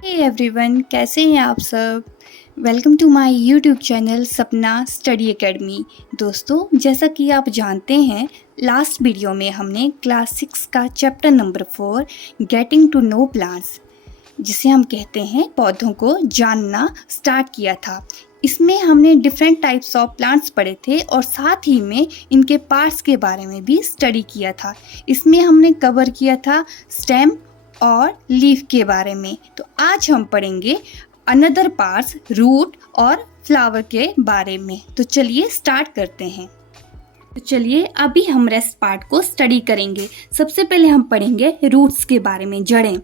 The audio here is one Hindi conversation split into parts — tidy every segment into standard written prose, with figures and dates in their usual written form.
हे एवरीवन, कैसे हैं आप सब। Welcome to my YouTube channel Sapna study academy. दोस्तों, जैसा कि आप जानते हैं, लास्ट वीडियो में हमने क्लास 6 का chapter number 4 getting to know plants, जिसे हम कहते हैं पौधों को जानना, स्टार्ट किया था। इसमें हमने डिफरेंट टाइप्स ऑफ प्लांट्स पढ़े थे और साथ ही में इनके पार्ट्स के बारे में भी स्टडी किया था। इसमें हमने कवर किया था स्टेम और लीफ के बारे में। तो आज हम पढ़ेंगे अनदर पार्ट्स, रूट और फ्लावर के बारे में। तो चलिए स्टार्ट करते हैं। तो चलिए अभी हम रेस्ट पार्ट को स्टडी करेंगे। सबसे पहले हम पढ़ेंगे रूट्स के बारे में, जड़ें।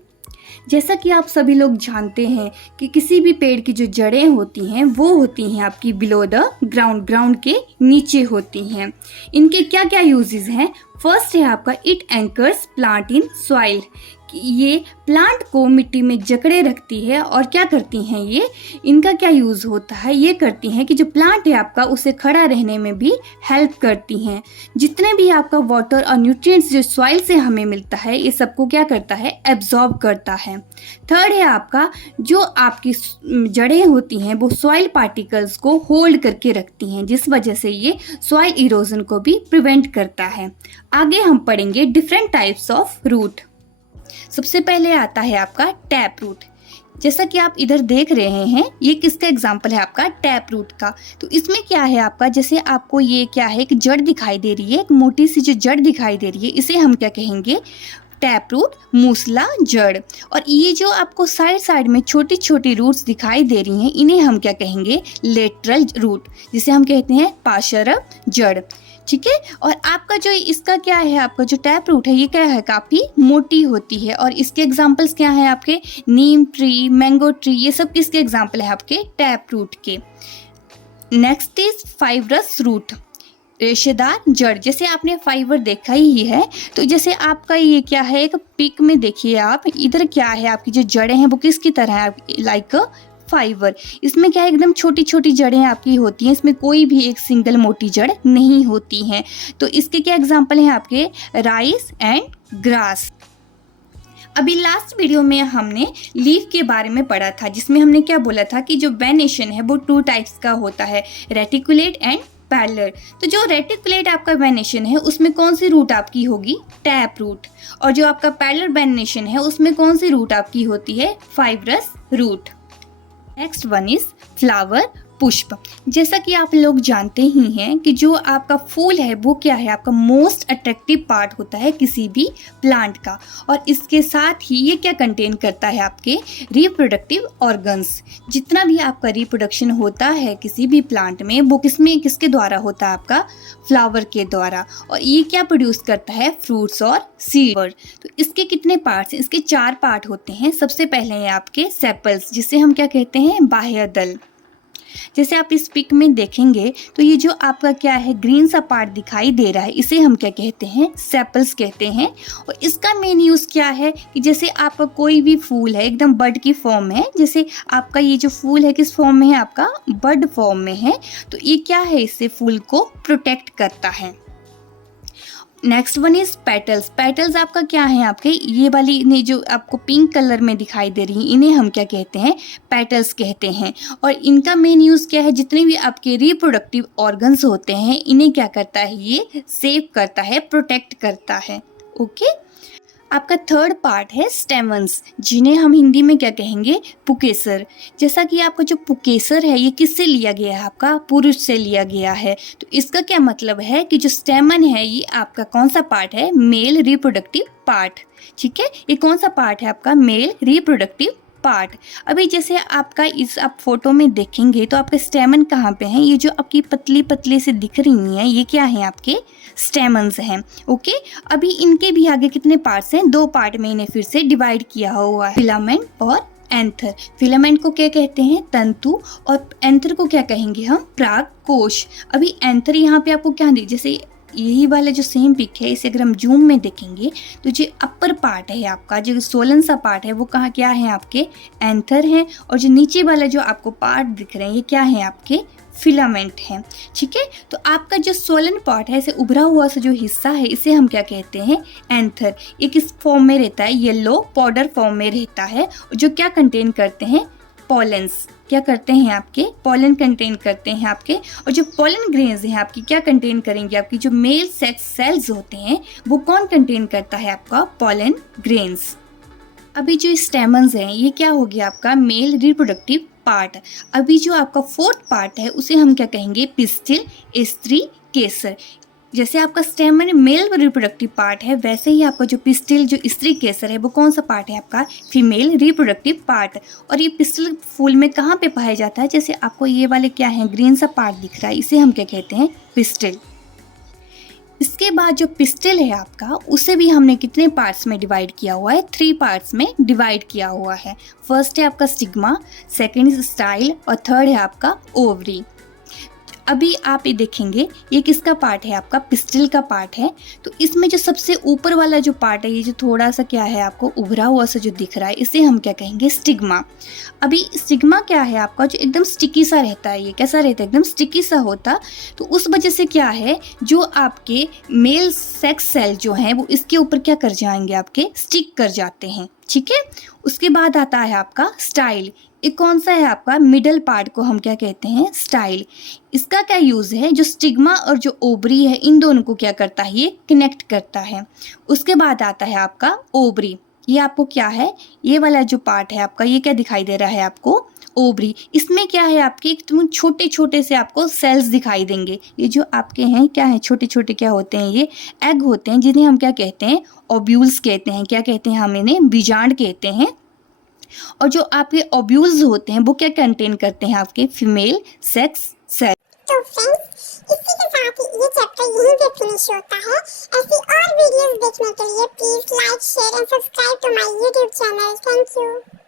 जैसा कि आप सभी लोग जानते हैं कि किसी भी पेड़ की जो जड़ें होती हैं वो होती हैं आपकी बिलो द ग्राउंड, ग्राउंड के नीचे होती हैं। इनके क्या क्या यूजेस हैं। फर्स्ट है आपका it anchors plant in soil. ये प्लांट को मिट्टी में जकड़े रखती है। और क्या करती हैं ये, इनका क्या यूज होता है, ये करती हैं कि जो प्लांट है आपका उसे खड़ा रहने में भी हेल्प करती हैं। जितने भी आपका वाटर और न्यूट्रिएंट्स जो सॉइल से हमें मिलता है, ये सबको क्या करता है, एब्जॉर्ब करता है। थर्ड है आपका जो आपकी जड़ें होती हैं वो सॉइल पार्टिकल्स को होल्ड करके रखती हैं, जिस वजह से ये सॉइल इरोजन को भी प्रिवेंट करता है। आगे हम पढ़ेंगे डिफरेंट टाइप्स ऑफ रूट। सबसे पहले आता है आपका टैप रूट। जैसा कि आप इधर देख रहे हैं, ये किसका एग्जाम्पल है आपका, टैप रूट का। तो इसमें क्या है आपका, जैसे आपको ये क्या है, एक जड़ दिखाई दे रही है, एक मोटी सी जो जड़ दिखाई दे रही है, इसे हम क्या कहेंगे, टैप रूट, मूसला जड़। और ये जो आपको साइड साइड में छोटी छोटी रूट्स दिखाई दे रही हैं, इन्हें हम क्या कहेंगे, लेटरल रूट, जिसे हम कहते हैं पार्श्व जड़। ठीक है। और आपका जो इसका क्या है, आपका जो टैप रूट है ये क्या है, काफ़ी मोटी होती है। और इसके एग्जाम्पल्स क्या हैं आपके, नीम ट्री, मैंगो ट्री, ये सब किसके एग्जाम्पल है आपके, टैप रूट के। नेक्स्ट इज फाइब्रस रूट, रेशेदार जड़। जैसे आपने फाइबर देखा ही है, तो जैसे आपका ये क्या है, एक पिक में देखिए आप, इधर क्या है, आपकी जो जड़ें हैं वो किसकी तरह है, लाइक फाइबर। इसमें क्या है, एकदम छोटी छोटी जड़ें आपकी होती हैं, इसमें कोई भी एक सिंगल मोटी जड़ नहीं होती हैं। तो इसके क्या एग्जाम्पल हैं आपके, राइस एंड ग्रास। अभी लास्ट वीडियो में हमने लीफ के बारे में पढ़ा था, जिसमें हमने क्या बोला था कि जो वेनेशन है वो 2 टाइप्स का होता है, रेटिकुलेट एंड पैरेलल। तो जो रेटिकुलेट आपका वेनेशन है उसमें कौन सी रूट आपकी होगी, टैप रूट। और जो आपका पैरेलल वेनेशन है उसमें कौन सी रूट आपकी होती है, fibrous root. Next one is flower, पुष्प। जैसा कि आप लोग जानते ही हैं कि जो आपका फूल है वो क्या है, आपका मोस्ट अट्रैक्टिव पार्ट होता है किसी भी प्लांट का। और इसके साथ ही ये क्या कंटेन करता है, आपके रिप्रोडक्टिव ऑर्गन्स। जितना भी आपका रिप्रोडक्शन होता है किसी भी प्लांट में, वो किसके द्वारा होता है, आपका फ्लावर के द्वारा। और ये क्या प्रोड्यूस करता है, फ्रूट्स और सीड। तो इसके कितने पार्ट्स हैं, इसके 4 पार्ट होते हैं। सबसे पहले हैं आपके सेपल्स, जिसे हम क्या कहते हैं, बाह्य दल। जैसे आप इस पिक में देखेंगे तो ये जो आपका क्या है, ग्रीन सा पार्ट दिखाई दे रहा है, इसे हम क्या कहते हैं, सेपल्स कहते हैं। और इसका मेन यूज़ क्या है कि जैसे आपका कोई भी फूल है एकदम बड की फॉर्म में है, जैसे आपका ये जो फूल है किस फॉर्म में है, आपका बड फॉर्म में है। तो ये क्या है, इससे फूल को प्रोटेक्ट करता है। Next one is petals. Petals आपका क्या है, आपके ये वाली ने जो आपको पिंक कलर में दिखाई दे रही हैं, इन्हें हम क्या कहते हैं, पेटल्स कहते हैं। और इनका मेन यूज़ क्या है, जितने भी आपके रिप्रोडक्टिव ऑर्गन्स होते हैं इन्हें क्या करता है, ये सेव करता है, प्रोटेक्ट करता है। ओके। आपका थर्ड पार्ट है स्टेमन्स, जिन्हें हम हिंदी में क्या कहेंगे, पुकेसर। जैसा कि आपका जो पुकेसर है ये किससे लिया गया है, आपका पुरुष से लिया गया है। तो इसका क्या मतलब है कि जो स्टेमन है ये आपका कौन सा पार्ट है, मेल रिप्रोडक्टिव पार्ट। ठीक है, ये कौन सा पार्ट है आपका, मेल रिप्रोडक्टिव पार्ट। अभी जैसे आपका इस आप फोटो में देखेंगे तो आपके स्टेमन कहाँ पे हैं, ये जो आपकी पतली पतली से दिख रही हैं ये क्या हैं, आपके स्टेमन्स हैं। ओके। अभी इनके भी आगे कितने पार्ट्स हैं, 2 पार्ट में इन्हें फिर से डिवाइड किया हुआ है, फिलामेंट और एंथर। फिलामेंट को क्या कहते हैं, तंतु, और एंथर को क्या कहेंगे हम, पराग कोश। अभी एंथर यहाँ पे आपको क्या, जैसे यही वाला जो सेम पिक है, इसे अगर हम जूम में देखेंगे तो जो अपर पार्ट है आपका, जो सोलन सा पार्ट है, वो कहाँ क्या है आपके एंथर हैं, और जो नीचे वाला जो आपको पार्ट दिख रहे हैं ये क्या है आपके फिलामेंट हैं। ठीक है, तो आपका जो सोलन पार्ट है, इसे उभरा हुआ सा जो हिस्सा है, इसे हम क्या कहते हैं एंथर। ये किस फॉर्म में रहता है, येलो पाउडर फॉर्म में रहता है, जो क्या कंटेन करते हैं पॉलेंस, क्या करते हैं आपके पॉलन कंटेन करते हैं आपके। और जो पॉलन ग्रेन्स हैं आपकी क्या कंटेन करेंगे, आपकी जो मेल सेक्स सेल्स होते हैं वो कौन कंटेन करता है आपका पॉलन ग्रेन्स। अभी जो स्टेमन्स हैं ये क्या हो गया आपका मेल रिप्रोडक्टिव पार्ट। अभी जो आपका फोर्थ पार्ट है उसे हम क्या कहेंगे पिस्टिल, स्त्री, केसर। जैसे आपका स्टेमन मेल रिप्रोडक्टिव पार्ट है, वैसे ही आपका जो पिस्टिल जो स्त्री केसर है वो कौन सा पार्ट है आपका फीमेल रिप्रोडक्टिव पार्ट। और ये पिस्टिल फूल में कहाँ पे पाया जाता है, जैसे आपको ये वाले क्या है ग्रीन सा पार्ट दिख रहा है, इसे हम क्या कहते हैं पिस्टिल। इसके बाद जो पिस्टिल है आपका उसे भी हमने कितने पार्ट्स में डिवाइड किया हुआ है, 3 पार्ट्स में डिवाइड किया हुआ है। फर्स्ट है आपका स्टिग्मा, सेकंड इज स्टाइल और थर्ड है आपका ओवरी। अभी आप ये देखेंगे ये किसका पार्ट है आपका पिस्टिल का पार्ट है। तो इसमें जो सबसे ऊपर वाला जो पार्ट है, ये जो थोड़ा सा क्या है आपको उभरा हुआ सा जो दिख रहा है, इसे हम क्या कहेंगे स्टिग्मा। अभी स्टिग्मा क्या है आपका जो एकदम स्टिकी सा रहता है, ये कैसा रहता है एकदम स्टिकी सा होता। तो उस वजह से क्या है जो आपके मेल सेक्स सेल जो हैं वो इसके ऊपर क्या कर जाएंगे आपके स्टिक कर जाते हैं। ठीक है, उसके बाद आता है आपका स्टाइल। ये कौन सा है आपका मिडल पार्ट को हम क्या कहते हैं स्टाइल। इसका क्या यूज़ है, जो स्टिग्मा और जो ओवरी है इन दोनों को क्या करता है ये कनेक्ट करता है। उसके बाद आता है आपका ओवरी। ये आपको क्या है, ये वाला जो पार्ट है आपका ये क्या दिखाई दे रहा है आपको ओवरी। इसमें क्या है आपके एकदम छोटे छोटे से आपको सेल्स दिखाई देंगे। ये जो आपके हैं क्या है छोटे छोटे क्या होते हैं, ये एग होते हैं जिन्हें हम क्या कहते हैं ओब्यूल्स कहते हैं। क्या कहते हैं हम इन्हें बीजांड कहते हैं। और जो आपके ओब्यूल्स होते हैं वो क्या कंटेन करते हैं आपके फीमेल सेक्स सेल। तो फ्रेंड्स इसी के साथ ही ये चैप्टर यहीं पे फिनिश होता है। ऐसी और वीडियोस देखने के लिए please like share and subscribe to my YouTube channel. Thank you.